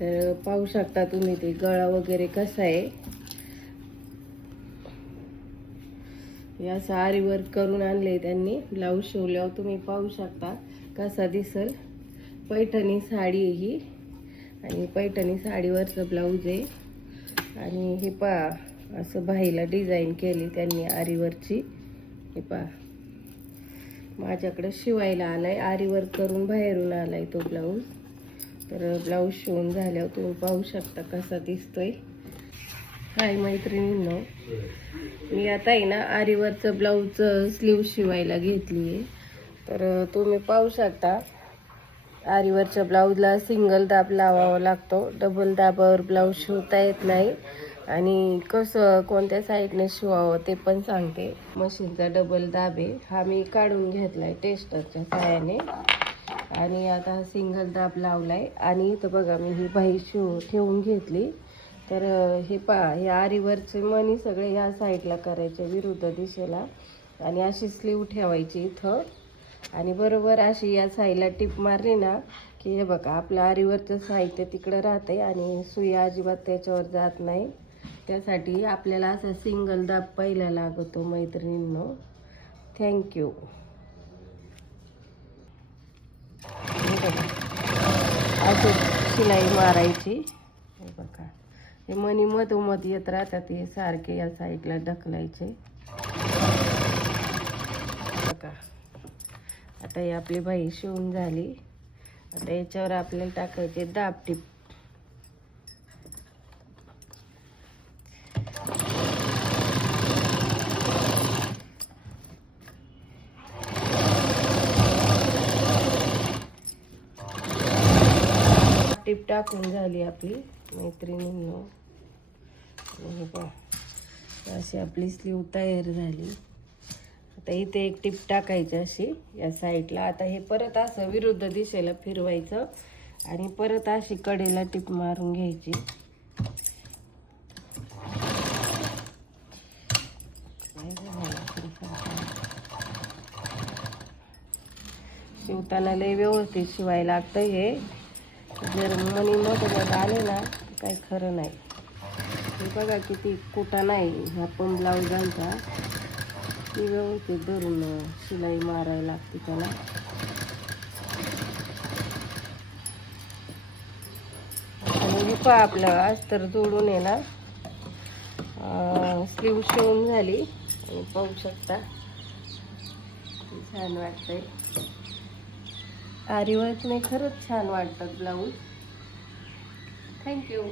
तर पाहू शकता तुम्ही ते गळा वगैरे कसा आहे. या सारी वर्क करून आणले त्यांनी. ब्लाऊज शिवल्यावर तुम्ही पाहू शकता कसा दिसल. पैठणी साडी आहे ही आणि पैठणी साडीवरचं ब्लाऊज आहे. आणि हे पहा असं बाहीला डिझाईन केली त्यांनी आरीवरची. हे पहा माझ्याकडे शिवायला आलाय, आरी वर्क करून बाहेरून आलाय तो ब्लाऊज. तर ब्लाऊज शिवून झाल्यावर तुम्ही पाहू शकता कसा दिसतोय. हाय मैत्रिणींनो, मी आता आहे ना आरीवरचं ब्लाऊज स्लीव शिवायला घेतली आहे. तर तुम्ही पाहू शकता आरीवरच्या ब्लाऊजला सिंगल दाब लावावा लागतो, डबल दाबावर ब्लाऊज शिवता येत नाही. आणि कसं कोणत्या साईडने शिवावं ते पण सांगते. मशीनचा डबल दाब आहे हा मी काढून घेतलाय टेस्टरच्या सहाय्याने. आणि आता हा सिंगल दाब लावलाय. आणि इथं बघा मी ही बाही ठेवून घेतली. तर हे पहा हे आरीवरचे मणी सगळे या साईडला करायचे विरुद्ध दिशेला आणि अशी स्लीव ठेवायची इथं. आणि बरोबर अशी या साईडला टिप मारली ना की हे बघा आपलं आरीवरचं साहित्य तिकडं राहतंय आणि सुई अजिबात त्याच्यावर जात नाही. त्यासाठी आपल्याला असा सिंगल दाब पहिला लागतो मैत्रिणींनो. थँक्यू. अशी शिलाई मारायची. हे बघा हे मणी मधोमध येत राहतात, हे सारखे या साईडला ढकलायचे. बघा आता ही आपली बाही शिवून झाली. आता याच्यावर आपल्याला टाकायचे दाब टिप. टिप टाकून झाली आपली मैत्रिणींनो. हे पहा अशी आपली स्लीव तयार झाली. आता इथे एक टिप टाकायची अशी या साईडला. आता हे परत असं विरुद्ध दिशेला फिरवायचं आणि परत अशी कडेला टिप मारून घ्यायची. शिवताना लय व्यवस्थित शिवायला लागतं हे. जर मणी मध्ये आले ना काही खरं नाही. हे बघा किती कुठा नाही ह्या पण ब्लाऊजांचा. ती व्यवस्थित धरून शिलाई मारायला लागते त्याला. आणि हे पहा आपलं अस्तर जोडून आहे ना स्लीव शिवून झाली. आणि पाहू शकता छान वाटतंय. आरीवर्कने खरंच छान वाटतात ब्लाऊज. थँक्यू.